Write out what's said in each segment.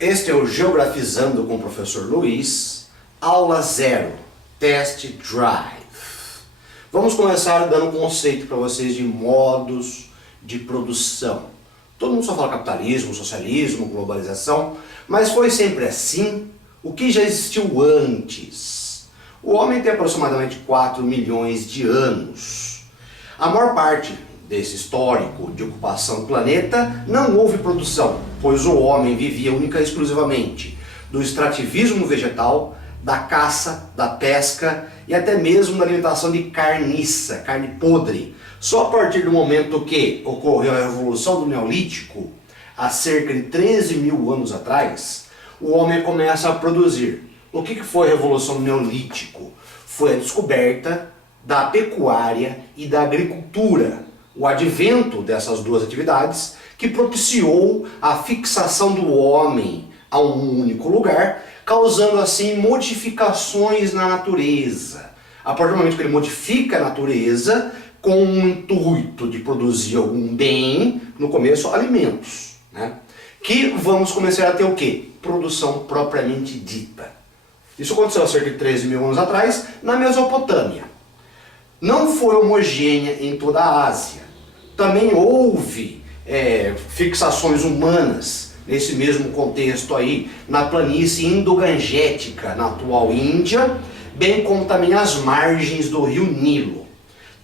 Este é o Geografizando com o Professor Luiz, aula 0, Test Drive. Vamos começar dando um conceito para vocês de modos de produção. Todo mundo só fala capitalismo, socialismo, globalização, mas foi sempre assim? O que já existiu antes? O homem tem aproximadamente 4 milhões de anos. A maior parte desse histórico de ocupação do planeta não houve produção, pois o homem vivia única e exclusivamente do extrativismo vegetal, da caça, da pesca e até mesmo da alimentação de carniça, carne podre. Só a partir do momento que ocorreu a Revolução do Neolítico, há cerca de 13 mil anos atrás, o homem começa a produzir. O que foi a Revolução do Neolítico? Foi a descoberta da pecuária e da agricultura. O advento dessas duas atividades que propiciou a fixação do homem a um único lugar, causando assim modificações na natureza. A partir do momento que ele modifica a natureza com o intuito de produzir algum bem, no começo alimentos, né? Que vamos começar a ter o quê? Produção propriamente dita. Isso aconteceu há cerca de 13 mil anos atrás na Mesopotâmia. Não foi homogênea em toda a Ásia. Também houve fixações humanas nesse mesmo contexto aí, na planície indogangética, na atual Índia, bem como também as margens do rio Nilo.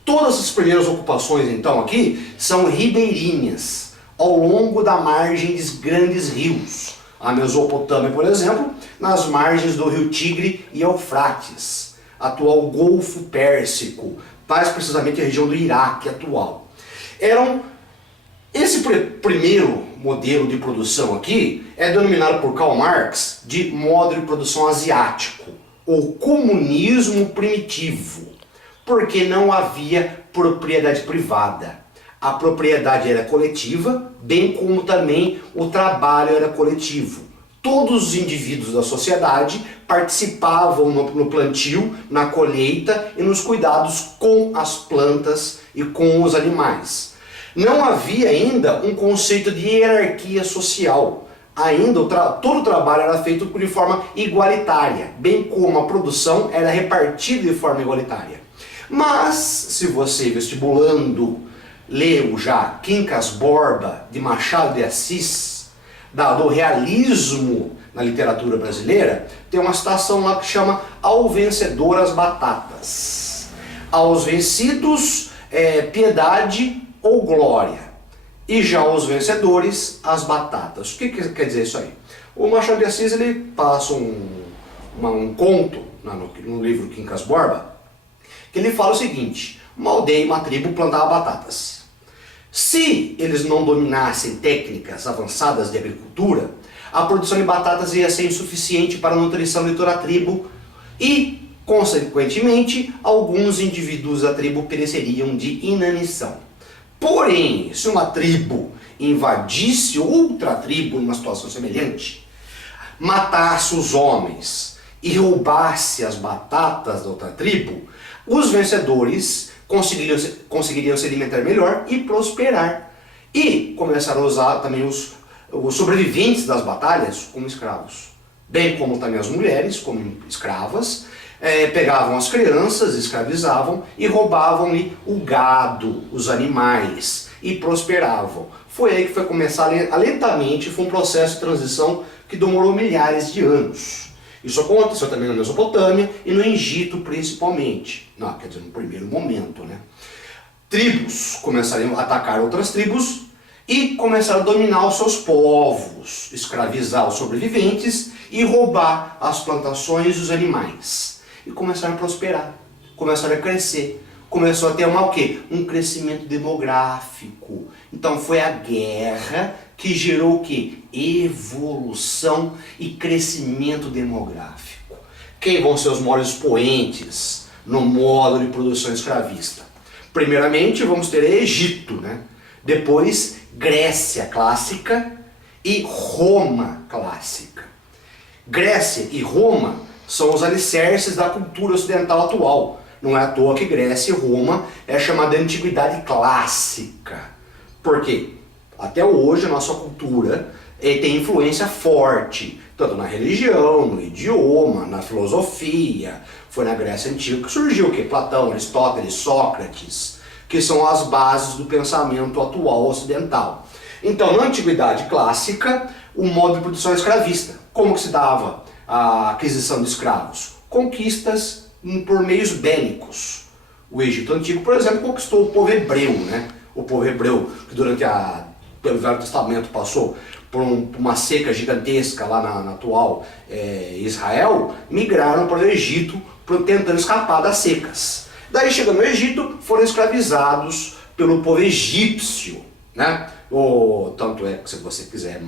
Todas as primeiras ocupações então aqui são ribeirinhas, ao longo da margem de grandes rios. A Mesopotâmia, por exemplo, nas margens do rio Tigre e Eufrates, atual Golfo Pérsico, mais precisamente a região do Iraque atual. Esse primeiro modelo de produção aqui é denominado por Karl Marx de modo de produção asiático, ou comunismo primitivo, porque não havia propriedade privada. A propriedade era coletiva, bem como também o trabalho era coletivo. Todos os indivíduos da sociedade participavam no plantio, na colheita e nos cuidados com as plantas e com os animais. Não havia ainda um conceito de hierarquia social. Ainda todo o trabalho era feito de forma igualitária, bem como a produção era repartida de forma igualitária. Mas, se você, vestibulando, leu já Quincas Borba, de Machado de Assis, do realismo na literatura brasileira, tem uma citação lá que chama "Ao vencedor as batatas. Aos vencidos, piedade ou glória. E já aos vencedores, as batatas." O que quer dizer isso aí? O Machado de Assis ele passa um conto no livro Quincas Borba, que ele fala o seguinte: uma aldeia e uma tribo plantava batatas. Se eles não dominassem técnicas avançadas de agricultura, a produção de batatas ia ser insuficiente para a nutrição de toda a tribo e, consequentemente, alguns indivíduos da tribo pereceriam de inanição. Porém, se uma tribo invadisse outra tribo numa situação semelhante, matasse os homens e roubasse as batatas da outra tribo, os vencedores conseguiriam se alimentar melhor e prosperar. E começaram a usar também os sobreviventes das batalhas como escravos. Bem como também as mulheres como escravas, pegavam as crianças, escravizavam e roubavam-lhe o gado, os animais, e prosperavam. Foi aí que foi começar lentamente, foi um processo de transição que demorou milhares de anos. Isso aconteceu também na Mesopotâmia e no Egito principalmente. Não, quer dizer, no primeiro momento, né? Tribos começaram a atacar outras tribos e começaram a dominar os seus povos, escravizar os sobreviventes e roubar as plantações e os animais. E começaram a prosperar, começaram a crescer. Começou a ter o quê? Um crescimento demográfico. Então foi a guerra que gerou o quê? Evolução e crescimento demográfico. Quem vão ser os maiores expoentes no modo de produção escravista? Primeiramente vamos ter Egito, né? Depois Grécia clássica e Roma clássica. Grécia e Roma são os alicerces da cultura ocidental atual. Não é à toa que Grécia e Roma é chamada de Antiguidade Clássica. Por quê? Até hoje a nossa cultura ele tem influência forte, tanto na religião, no idioma, na filosofia. Foi na Grécia Antiga que surgiu o quê? Platão, Aristóteles, Sócrates, que são as bases do pensamento atual ocidental. Então, na Antiguidade Clássica, o modo de produção é escravista. Como que se dava a aquisição de escravos? Conquistas por meios bélicos. O Egito Antigo, por exemplo, conquistou o povo hebreu, né? O povo hebreu, que durante pelo Velho Testamento passou por uma seca gigantesca lá na atual Israel, migraram para o Egito tentando escapar das secas. Daí, chegando no Egito, foram escravizados pelo povo egípcio, né? Tanto é que, se você quiser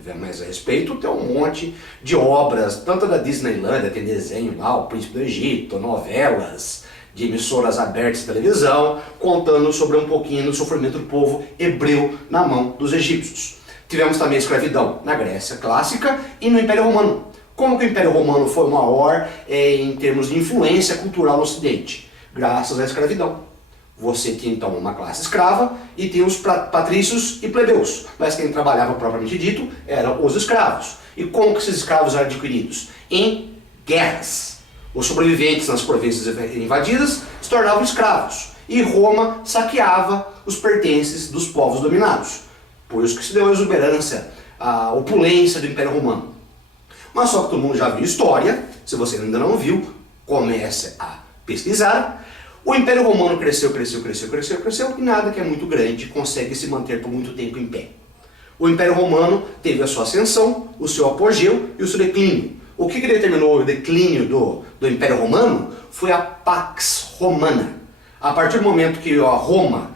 ver mais a respeito, tem um monte de obras, tanto da Disneylândia, tem desenho lá, O Príncipe do Egito, novelas de emissoras abertas de televisão, contando sobre um pouquinho do sofrimento do povo hebreu na mão dos egípcios. Tivemos também a escravidão na Grécia Clássica e no Império Romano. Como que o Império Romano foi maior em termos de influência cultural no Ocidente? Graças à escravidão. Você tinha então uma classe escrava e tinha os patrícios e plebeus, mas quem trabalhava propriamente dito eram os escravos. E como que esses escravos eram adquiridos? Em guerras. Os sobreviventes nas províncias invadidas se tornavam escravos e Roma saqueava os pertences dos povos dominados. Por isso que se deu a exuberância, a opulência do Império Romano. Mas só que todo mundo já viu história, se você ainda não viu, comece a pesquisar. O Império Romano cresceu e nada que é muito grande consegue se manter por muito tempo em pé. O Império Romano teve a sua ascensão, o seu apogeu e o seu declínio. O que determinou o declínio do Império Romano foi a Pax Romana. A partir do momento que a Roma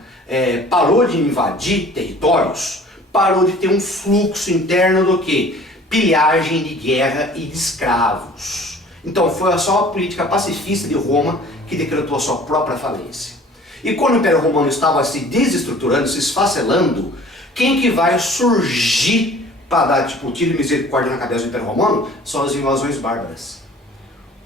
parou de invadir territórios, parou de ter um fluxo interno do que? Pilhagem de guerra e de escravos. Então foi só a política pacifista de Roma que decretou a sua própria falência. E quando o Império Romano estava se desestruturando, se esfacelando, quem que vai surgir para dar tiro e misericórdia na cabeça do Império Romano? São as invasões bárbaras.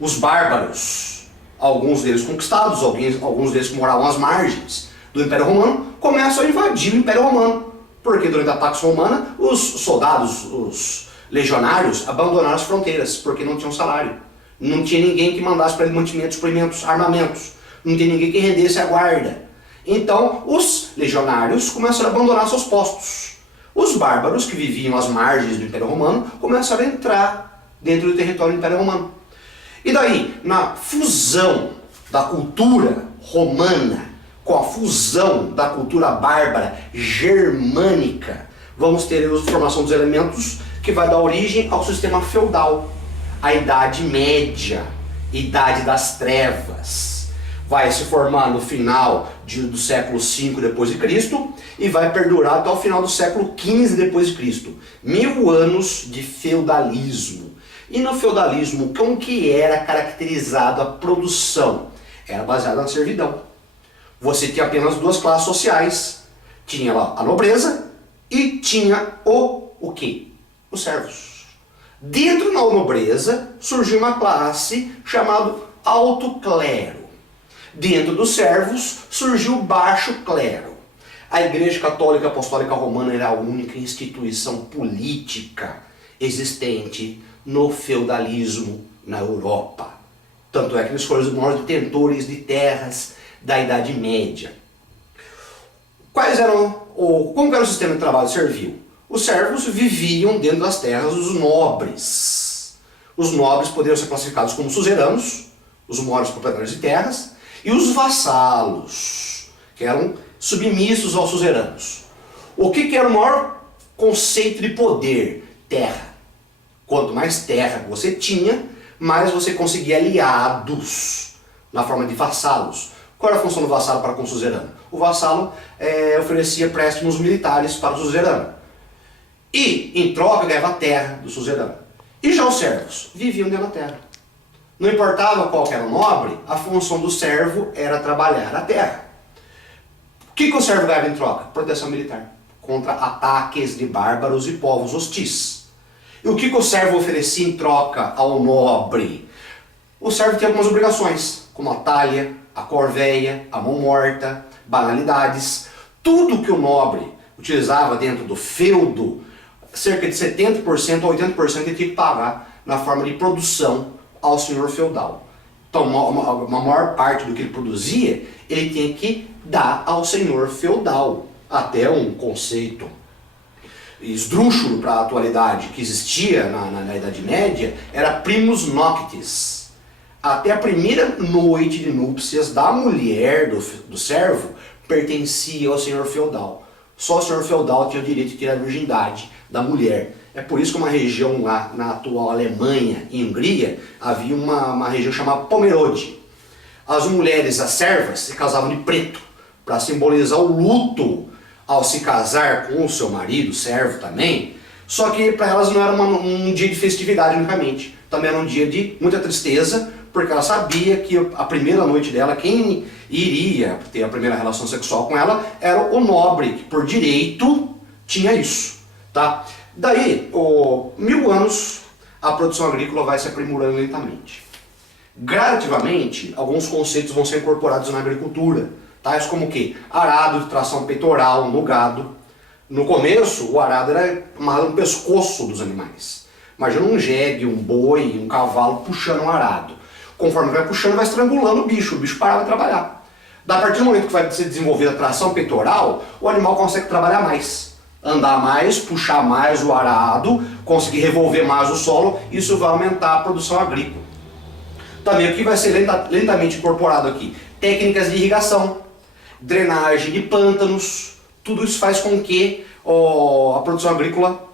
Os bárbaros, alguns deles conquistados, alguns deles que moravam às margens do Império Romano, começam a invadir o Império Romano. Porque durante a Pax Romana, os soldados, os legionários, abandonaram as fronteiras, porque não tinham salário. Não tinha ninguém que mandasse para eles mantimentos, suprimentos, armamentos. Não tinha ninguém que rendesse a guarda. Então, os legionários começaram a abandonar seus postos. Os bárbaros, que viviam às margens do Império Romano, começaram a entrar dentro do território do Império Romano. E daí, na fusão da cultura romana com a fusão da cultura bárbara germânica, vamos ter a formação dos elementos que vai dar origem ao sistema feudal, a Idade Média, Idade das Trevas. Vai se formar no final do século V depois de Cristo e vai perdurar até o final do século XV depois de Cristo. 1000 anos de feudalismo. E no feudalismo, como que era caracterizado a produção? Era baseada na servidão. Você tinha apenas duas classes sociais. Tinha lá a nobreza e tinha o quê? Os servos. Dentro da nobreza surgiu uma classe chamada alto clero. Dentro dos servos surgiu o baixo clero. A Igreja Católica Apostólica Romana era a única instituição política existente no feudalismo na Europa. Tanto é que eles foram os maiores detentores de terras da Idade Média. Como era o sistema de trabalho servil? Os servos viviam dentro das terras dos nobres. Os nobres poderiam ser classificados como suzeranos, os maiores proprietários de terras, e os vassalos, que eram submissos aos suzeranos. O que era o maior conceito de poder? Terra. Quanto mais terra você tinha, mais você conseguia aliados na forma de vassalos. Qual era a função do vassalo para com o suzerano? O vassalo oferecia préstimos militares para o suzerano. E, em troca, ganhava a terra do suzerano. E já os servos viviam dentro da terra. Não importava qual era o nobre, a função do servo era trabalhar a terra. O que o servo ganhava em troca? Proteção militar. Contra ataques de bárbaros e povos hostis. E o que o servo oferecia em troca ao nobre? O servo tinha algumas obrigações, como a talha, a corveia, a mão morta, banalidades. Tudo que o nobre utilizava dentro do feudo cerca de 70% a 80% ele tinha que pagar na forma de produção ao senhor feudal. Então, uma maior parte do que ele produzia, ele tinha que dar ao senhor feudal. Até um conceito esdrúxulo para a atualidade que existia na Idade Média era primus noctis. Até a primeira noite de núpcias da mulher, do servo, pertencia ao senhor feudal. Só o senhor feudal tinha o direito de tirar a virgindade da mulher. É por isso que uma região lá na atual Alemanha e Hungria havia uma região chamada Pomerode. As mulheres, as servas, se casavam de preto para simbolizar o luto ao se casar com o seu marido, servo também. Só que para elas não era um dia de festividade unicamente. Também era um dia de muita tristeza, porque ela sabia que a primeira noite dela, quem iria ter a primeira relação sexual com ela, era o nobre, que por direito tinha isso. Tá? Daí, 1000 anos, a produção agrícola vai se aprimorando lentamente. Gradativamente, alguns conceitos vão ser incorporados na agricultura, tais como o quê? Arado de tração peitoral no gado. No começo, o arado era amarrado no pescoço dos animais. Imagina um jegue, um boi, um cavalo puxando um arado. Conforme vai puxando, vai estrangulando o bicho parava de trabalhar. A partir do momento que vai ser desenvolvida a tração peitoral, o animal consegue trabalhar mais. Andar mais, puxar mais o arado, conseguir revolver mais o solo, isso vai aumentar a produção agrícola. Também o que vai ser lentamente incorporado aqui? Técnicas de irrigação, drenagem de pântanos, tudo isso faz com que a produção agrícola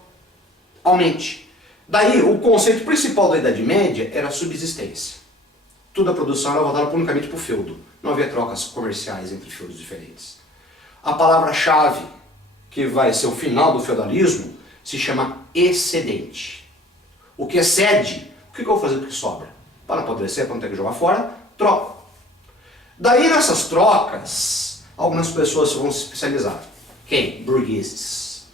aumente. Daí o conceito principal da Idade Média era a subsistência. Toda a produção era voltada unicamente para o feudo, não havia trocas comerciais entre feudos diferentes. A palavra-chave que vai ser o final do feudalismo, se chama excedente. O que excede, o que eu vou fazer com o que sobra? Para não apodrecer, para não ter que jogar fora, troca. Daí nessas trocas, algumas pessoas vão se especializar. Quem? Burgueses.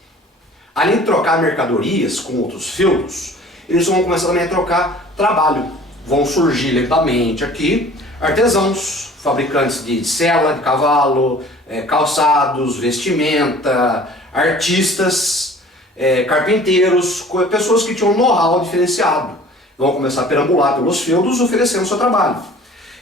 Além de trocar mercadorias com outros feudos, eles vão começar também a trocar trabalho. Vão surgir lentamente aqui artesãos, fabricantes de sela, de cavalo, calçados, vestimenta, artistas, carpinteiros, pessoas que tinham um know-how diferenciado. Vão começar a perambular pelos feudos oferecendo seu trabalho.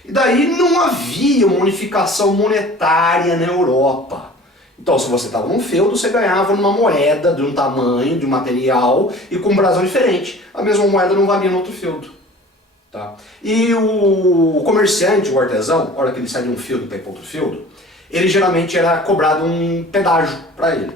E daí não havia uma unificação monetária na Europa. Então, se você estava num feudo, você ganhava numa moeda de um tamanho, de um material e com um brasão diferente. A mesma moeda não valia no outro feudo. Tá? E o comerciante, o artesão, na hora que ele sai de um feudo para ir para outro feudo, ele geralmente era cobrado um pedágio para ele.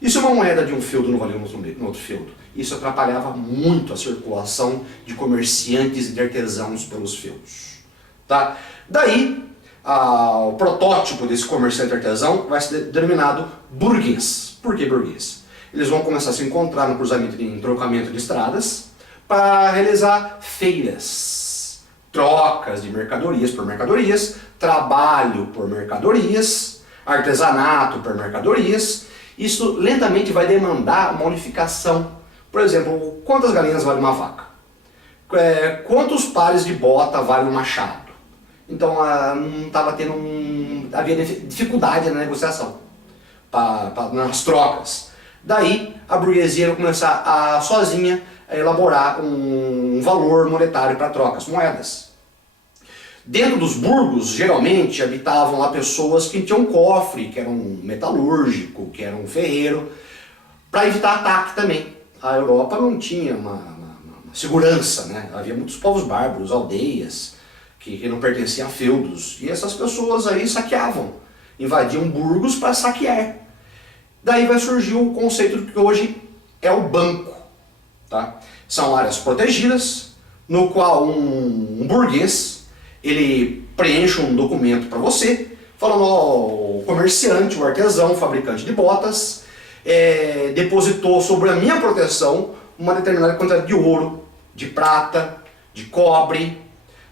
E se uma moeda de um feudo não valia no outro feudo? Isso atrapalhava muito a circulação de comerciantes e de artesãos pelos feudos. Tá? Daí, o protótipo desse comerciante artesão vai ser denominado burguês. Por que burguês? Eles vão começar a se encontrar no cruzamento, em trocamento de estradas, para realizar feiras, trocas de mercadorias por mercadorias, trabalho por mercadorias, artesanato por mercadorias. Isso lentamente vai demandar uma unificação. Por exemplo, quantas galinhas vale uma vaca? Quantos pares de bota vale um machado? Então não estava tendo havia dificuldade na negociação, nas trocas. Daí a burguesia vai começar a sozinha a elaborar um valor monetário para trocas, moedas. Dentro dos burgos, geralmente, habitavam lá pessoas que tinham cofre, que eram metalúrgico, que eram ferreiro, para evitar ataque também. A Europa não tinha uma segurança, né? Havia muitos povos bárbaros, aldeias, que não pertenciam a feudos, e essas pessoas aí saqueavam, invadiam burgos para saquear. Daí vai surgir o conceito do que hoje é o banco. Tá? São áreas protegidas, no qual um burguês, ele preenche um documento para você, falando, o comerciante, o artesão, o fabricante de botas, depositou sobre a minha proteção uma determinada quantidade de ouro, de prata, de cobre.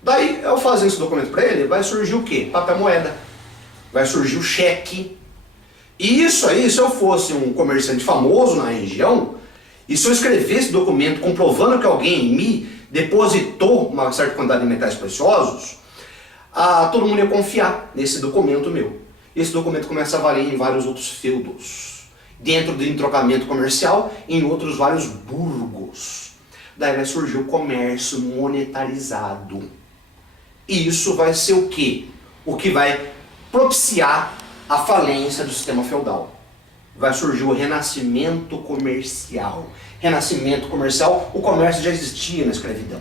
Daí, eu fazendo esse documento para ele, vai surgir o quê? Papel moeda. Vai surgir o cheque. E isso aí, se eu fosse um comerciante famoso na região, e se eu escrevesse esse documento comprovando que alguém me depositou uma certa quantidade de metais preciosos, todo mundo ia confiar nesse documento meu. Esse documento começa a valer em vários outros feudos. dentro de entrocamento comercial, em outros vários burgos. Daí vai surgir o comércio monetarizado. E isso vai ser o quê? O que vai propiciar a falência do sistema feudal. Vai surgir o renascimento comercial. Renascimento comercial, o comércio já existia na escravidão.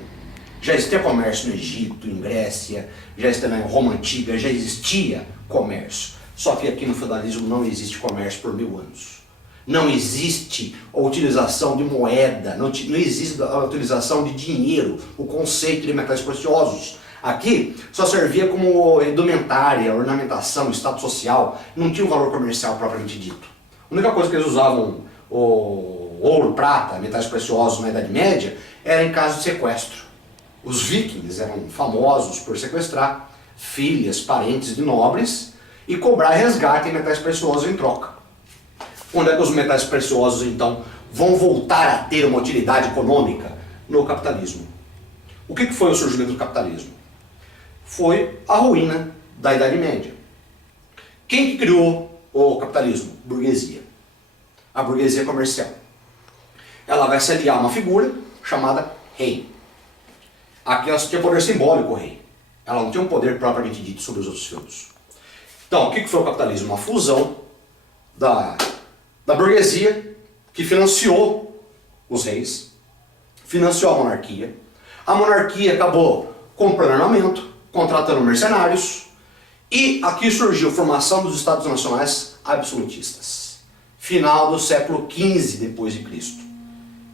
Já existia comércio no Egito, em Grécia, já existia na Roma Antiga, já existia comércio. Só que aqui no feudalismo não existe comércio por 1000 anos. Não existe a utilização de moeda, não existe a utilização de dinheiro, o conceito de metais preciosos. Aqui só servia como indumentária, ornamentação, status social, não tinha um valor comercial propriamente dito. A única coisa que eles usavam, o ouro, prata, metais preciosos na Idade Média, era em caso de sequestro. Os vikings eram famosos por sequestrar filhas, parentes de nobres e cobrar resgate em metais preciosos em troca. Quando é que os metais preciosos, então, vão voltar a ter uma utilidade econômica? No capitalismo. O que foi o surgimento do capitalismo? Foi a ruína da Idade Média. Quem que criou o capitalismo? Burguesia. A burguesia comercial. Ela vai se aliar a uma figura chamada rei. Aqui ela tinha poder simbólico, o rei. Ela não tinha um poder propriamente dito sobre os outros feudos. Então, o que foi o capitalismo? Uma fusão da burguesia, que financiou os reis, financiou a monarquia. A monarquia acabou comprando armamento, contratando mercenários, e aqui surgiu a formação dos Estados Nacionais absolutistas. Final do século XV depois de Cristo.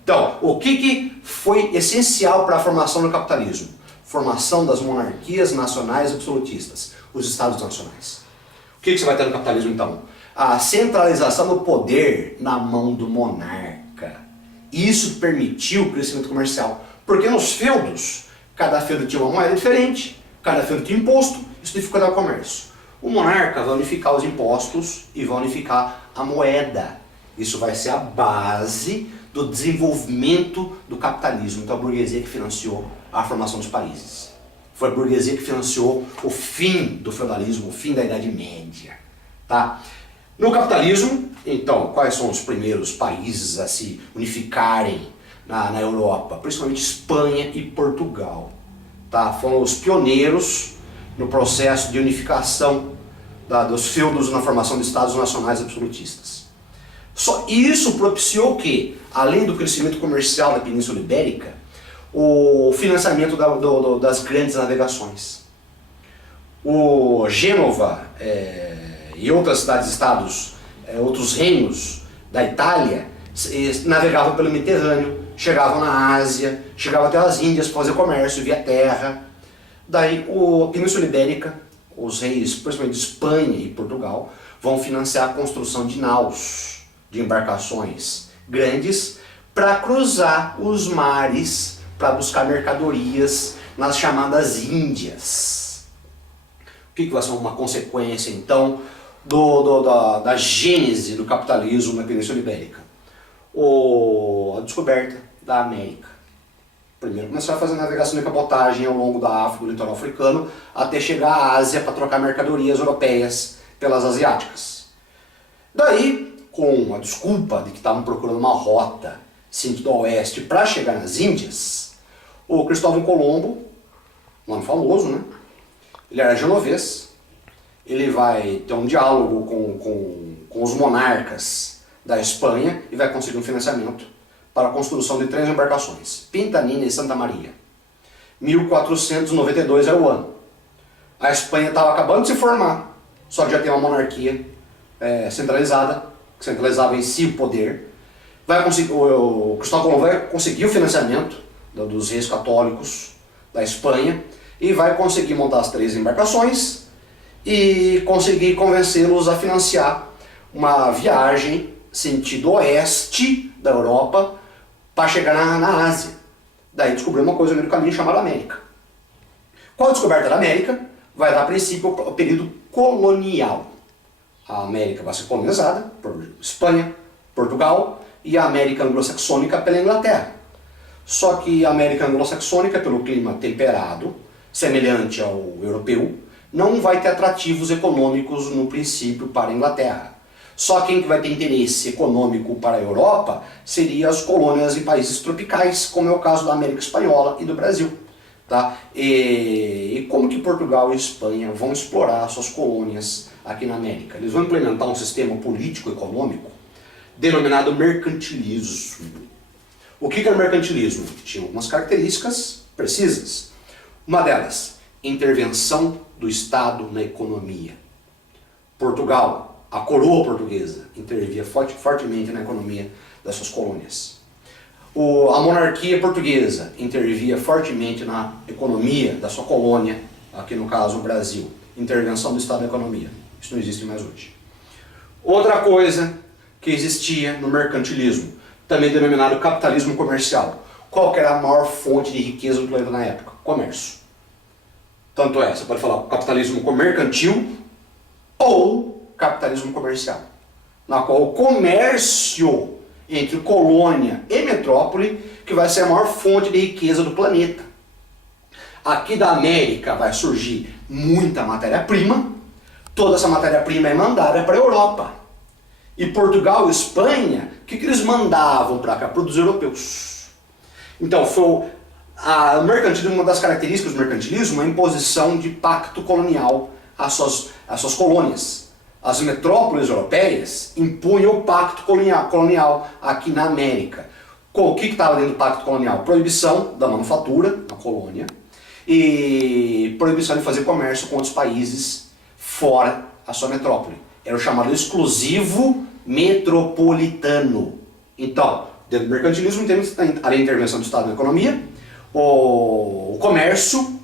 Então, o que foi essencial para a formação do capitalismo? Formação das monarquias nacionais absolutistas, os Estados Nacionais. O que você vai ter no capitalismo então? A centralização do poder na mão do monarca. Isso permitiu o crescimento comercial. Porque nos feudos, cada feudo tinha uma moeda diferente, cada feudo tinha imposto, isso dificultava o comércio. O monarca vai unificar os impostos e vai unificar a moeda. Isso vai ser a base do desenvolvimento do capitalismo. Então a burguesia que financiou a formação dos países. Foi a burguesia que financiou o fim do feudalismo, o fim da Idade Média. Tá? No capitalismo, então, quais são os primeiros países a se unificarem na Europa? Principalmente Espanha e Portugal. Tá? Foram os pioneiros no processo de unificação dos feudos na formação de Estados Nacionais absolutistas. Só isso propiciou que, além do crescimento comercial da Península Ibérica, o financiamento das grandes navegações. O Gênova e outras cidades-estados, outros reinos da Itália, navegavam pelo Mediterrâneo, chegavam na Ásia, chegavam até as Índias para fazer comércio via terra. Daí a Península Ibérica, os reis, principalmente de Espanha e Portugal, vão financiar a construção de naus, de embarcações grandes, para cruzar os mares, para buscar mercadorias nas chamadas Índias. O que vai ser uma consequência, então, da gênese do capitalismo na Península Ibérica? A descoberta da América. Primeiro começaram a fazer navegação de cabotagem ao longo da África, do litoral africano, até chegar à Ásia para trocar mercadorias europeias pelas asiáticas. Daí, com a desculpa de que estavam procurando uma rota sentido oeste para chegar nas Índias, o Cristóvão Colombo, nome famoso, né? Ele era genovês, ele vai ter um diálogo com os monarcas da Espanha e vai conseguir um financiamento para a construção de 3 embarcações, Pinta, Nina e Santa Maria. 1492 era o ano. A Espanha estava acabando de se formar, só que já tem uma monarquia centralizada, que centralizava em si o poder. O Cristóvão Colombo vai conseguir o financiamento dos reis católicos da Espanha e vai conseguir montar as 3 embarcações e conseguir convencê-los a financiar uma viagem sentido oeste da Europa para chegar na Ásia. Daí descobriu uma coisa no meio do caminho chamada América. Com a descoberta da América, vai dar princípio ao período colonial. A América vai ser colonizada por Espanha, Portugal e a América anglo-saxônica pela Inglaterra. Só que a América anglo-saxônica, pelo clima temperado, semelhante ao europeu, não vai ter atrativos econômicos no princípio para a Inglaterra. Só quem que vai ter interesse econômico para a Europa seria as colônias em países tropicais, como é o caso da América Espanhola e do Brasil. Tá? E como que Portugal e Espanha vão explorar suas colônias aqui na América? Eles vão implementar um sistema político-econômico denominado mercantilismo. O que é o mercantilismo? Tinha algumas características precisas. Uma delas, intervenção do Estado na economia. Portugal, a coroa portuguesa, intervia fortemente na economia das suas colônias. A monarquia portuguesa intervia fortemente na economia da sua colônia, aqui no caso o Brasil. Intervenção do Estado na economia. Isso não existe mais hoje. Outra coisa que existia no mercantilismo, também denominado capitalismo comercial. Qual que era a maior fonte de riqueza do planeta na época? Comércio. Tanto é, você pode falar capitalismo mercantil ou capitalismo comercial, na qual o comércio entre colônia e metrópole que vai ser a maior fonte de riqueza do planeta. Aqui da América vai surgir muita matéria-prima, toda essa matéria-prima é mandada para a Europa. E Portugal e Espanha, o que eles mandavam para cá? Para os europeus. Então, o mercantilismo, uma das características do mercantilismo é a imposição de pacto colonial às suas colônias. As metrópoles europeias impunham o pacto colonial aqui na América. O que estava dentro do pacto colonial? Proibição da manufatura na colônia e proibição de fazer comércio com outros países fora a sua metrópole. Era o chamado exclusivo metropolitano. Então, dentro do mercantilismo temos a intervenção do Estado na economia, o comércio,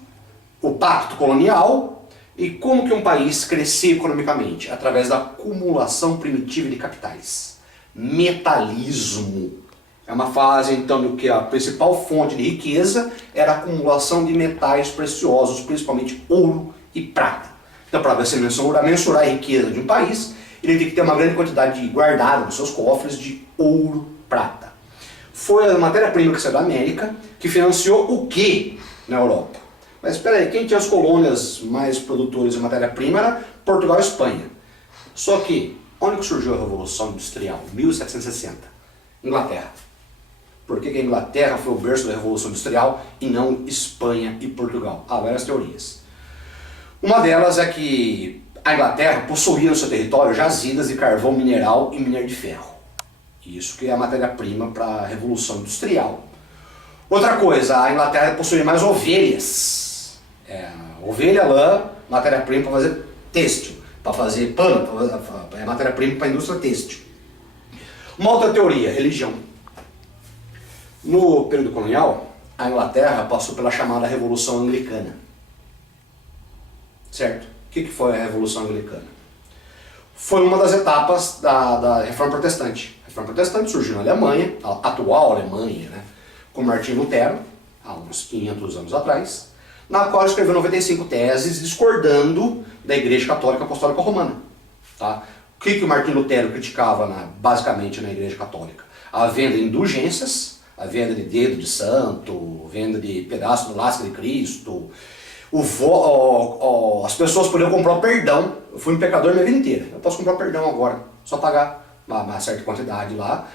o pacto colonial e como que um país crescia economicamente? Através da acumulação primitiva de capitais. Metalismo. É uma fase então do que a principal fonte de riqueza era a acumulação de metais preciosos, principalmente ouro e prata. Então, para você mensurar a riqueza de um país, ele tem que ter uma grande quantidade guardada nos seus cofres de ouro, prata. Foi a matéria-prima que saiu da América que financiou o que na Europa? Mas espera aí, quem tinha as colônias mais produtoras de matéria-prima era Portugal e Espanha. Só que, onde que surgiu a Revolução Industrial? 1760. Inglaterra. Por que a Inglaterra foi o berço da Revolução Industrial e não Espanha e Portugal? Há várias teorias. Uma delas é que a Inglaterra possuía no seu território jazidas de carvão mineral e minério de ferro. Isso que é a matéria-prima para a Revolução Industrial. Outra coisa, a Inglaterra possuía mais ovelhas. Ovelha, lã, matéria-prima para fazer têxtil, para fazer pano, é matéria-prima para a indústria têxtil. Uma outra teoria, religião. No período colonial, a Inglaterra passou pela chamada Revolução Anglicana. Certo? O que foi a Revolução Anglicana? Foi uma das etapas da Reforma Protestante. A Reforma Protestante surgiu na Alemanha, a atual Alemanha, né, com Martinho Lutero, há uns 500 anos atrás, na qual ele escreveu 95 teses discordando da Igreja Católica Apostólica Romana. Tá? O que o Martinho Lutero criticava basicamente na Igreja Católica? A venda de indulgências, a venda de dedo de santo, venda de pedaço do lasca de Cristo. As pessoas podiam comprar o perdão. Eu fui um pecador minha vida inteira. Eu posso comprar o perdão agora, só pagar uma certa quantidade lá.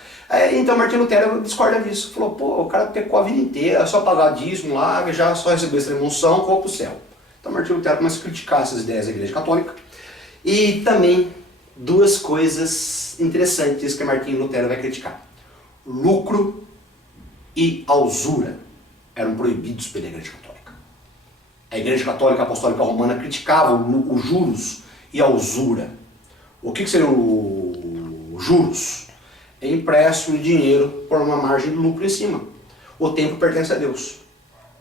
Então Martinho Lutero discorda disso. Falou, pô, o cara pecou a vida inteira, é só pagar dízimo lá, já só recebeu essa emoção, vou pro céu. Então Martinho Lutero começa a criticar essas ideias da Igreja Católica. E também duas coisas interessantes que Martinho Lutero vai criticar. Lucro e a usura eram proibidos pela Igreja Católica. A Igreja Católica Apostólica Romana criticava os juros e a usura. O que seria o juros? É empréstimo de dinheiro por uma margem de lucro em cima. O tempo pertence a Deus,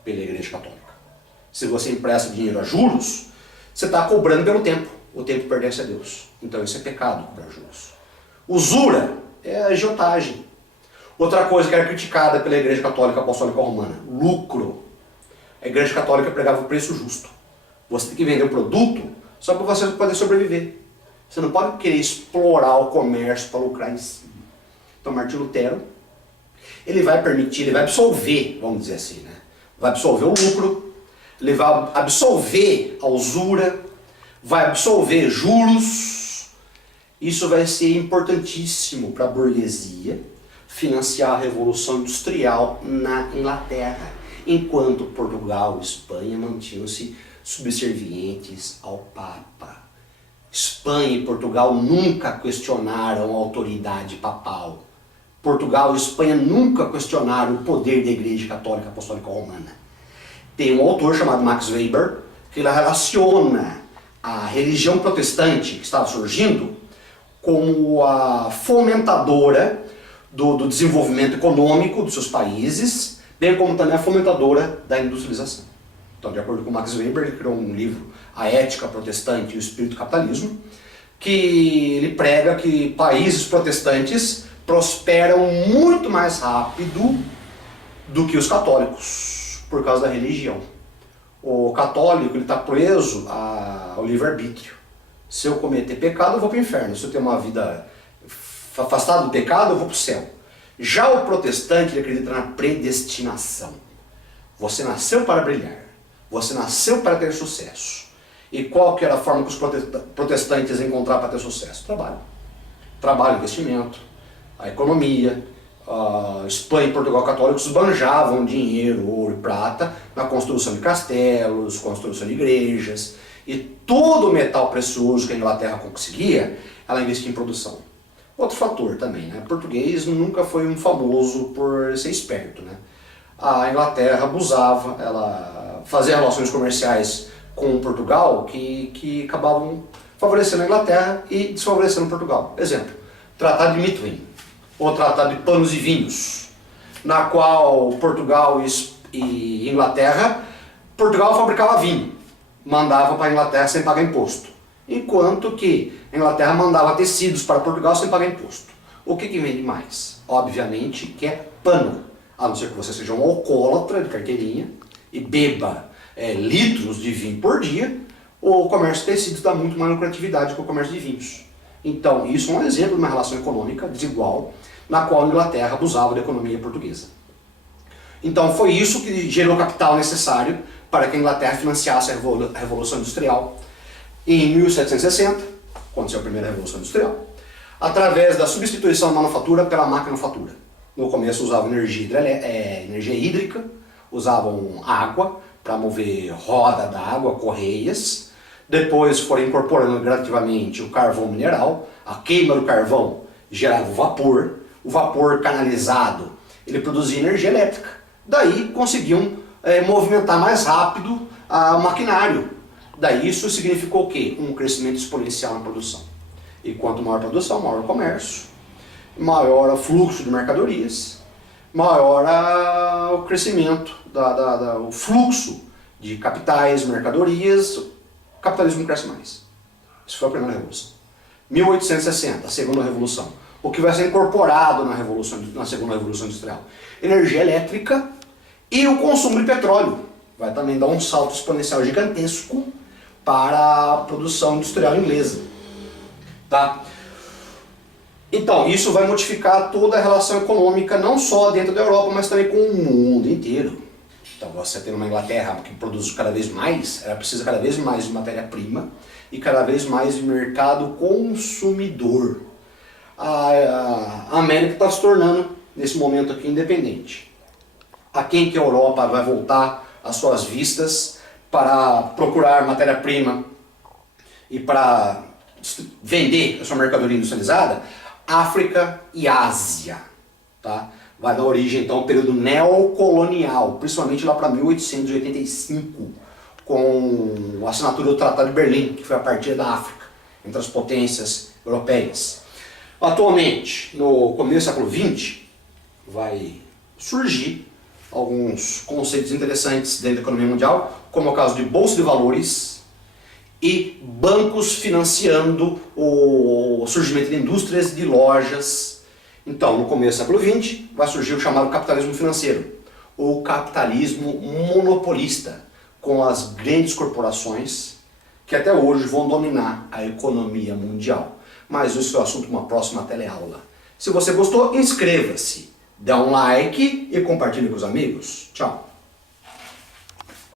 pela Igreja Católica. Se você empresta dinheiro a juros, você está cobrando pelo tempo. O tempo pertence a Deus. Então isso é pecado, cobrar juros. Usura é a agiotagem. Outra coisa que era criticada pela Igreja Católica Apostólica Romana, lucro. A Igreja Católica pregava o preço justo. Você tem que vender um produto só para você poder sobreviver. Você não pode querer explorar o comércio para lucrar em cima. Então Martinho Lutero, ele vai permitir, ele vai absolver, vamos dizer assim, né? Vai absolver o lucro, ele vai absolver a usura, vai absolver juros Isso vai ser importantíssimo para a burguesia financiar a Revolução Industrial na Inglaterra, enquanto Portugal e Espanha mantinham-se subservientes ao Papa. Espanha e Portugal nunca questionaram a autoridade papal. Portugal e Espanha nunca questionaram o poder da Igreja Católica Apostólica Romana. Tem um autor chamado Max Weber que ele relaciona a religião protestante que estava surgindo como a fomentadora do desenvolvimento econômico dos seus países, bem como também a fomentadora da industrialização. Então, de acordo com Max Weber, ele criou um livro, A Ética Protestante e o Espírito do Capitalismo, que ele prega que países protestantes prosperam muito mais rápido do que os católicos, por causa da religião. O católico está preso ao livre-arbítrio. Se eu cometer pecado, eu vou para o inferno. Se eu ter uma vida afastada do pecado, eu vou para o céu. Já o protestante, ele acredita na predestinação. Você nasceu para brilhar. Você nasceu para ter sucesso. E qual que era a forma que os protestantes encontraram para ter sucesso? Trabalho. Trabalho, investimento, a economia. Espanha e Portugal católicos banjavam dinheiro, ouro e prata na construção de castelos, construção de igrejas. E todo o metal precioso que a Inglaterra conseguia, ela investia em produção. Outro fator também, né? O português nunca foi um famoso por ser esperto, né? A Inglaterra abusava, ela fazia relações comerciais com Portugal que acabavam favorecendo a Inglaterra e desfavorecendo Portugal. Exemplo, Tratado de Methuen, ou Tratado de Panos e Vinhos, na qual Portugal e Inglaterra, Portugal fabricava vinho, mandava para a Inglaterra sem pagar imposto, enquanto que a Inglaterra mandava tecidos para Portugal sem pagar imposto. O que vende mais? Obviamente que é pano, a não ser que você seja um alcoólatra de carteirinha e beba litros de vinho por dia. O comércio de tecidos dá muito mais lucratividade que o comércio de vinhos. Então, isso é um exemplo de uma relação econômica desigual, na qual a Inglaterra abusava da economia portuguesa. Então, foi isso que gerou o capital necessário para que a Inglaterra financiasse a Revolução Industrial. Em 1760, aconteceu a primeira Revolução Industrial, através da substituição da manufatura pela maquinofatura. No começo usavam energia hídrica, usavam água para mover roda d'água, correias. Depois foram incorporando gradativamente o carvão mineral. A queima do carvão gerava o vapor canalizado, ele produzia energia elétrica. Daí conseguiam movimentar mais rápido o maquinário. Daí isso significou o quê? Um crescimento exponencial na produção. E quanto maior a produção, maior o comércio, maior o fluxo de mercadorias, maior o crescimento, o fluxo de capitais, mercadorias, o capitalismo cresce mais. Isso foi a primeira revolução. 1860, a segunda revolução. O que vai ser incorporado na segunda revolução industrial? Energia elétrica e o consumo de petróleo. Vai também dar um salto exponencial gigantesco para a produção industrial inglesa. Tá? Então, isso vai modificar toda a relação econômica, não só dentro da Europa, mas também com o mundo inteiro. Então, você tem uma Inglaterra que produz cada vez mais, ela precisa cada vez mais de matéria-prima e cada vez mais de mercado consumidor. A América está se tornando, nesse momento aqui, independente. A quem que a Europa vai voltar as suas vistas para procurar matéria-prima e para vender a sua mercadoria industrializada? África e Ásia. Tá? Vai dar origem então ao período neocolonial, principalmente lá para 1885, com a assinatura do Tratado de Berlim, que foi a partir da África, entre as potências europeias. Atualmente, no começo do século XX, vai surgir alguns conceitos interessantes dentro da economia mundial, como é o caso de bolsa de valores e bancos financiando o surgimento de indústrias, de lojas. Então, no começo do século XX, vai surgir o chamado capitalismo financeiro, ou capitalismo monopolista, com as grandes corporações que até hoje vão dominar a economia mundial. Mas isso é o assunto de uma próxima teleaula. Se você gostou, inscreva-se, dê um like e compartilhe com os amigos. Tchau!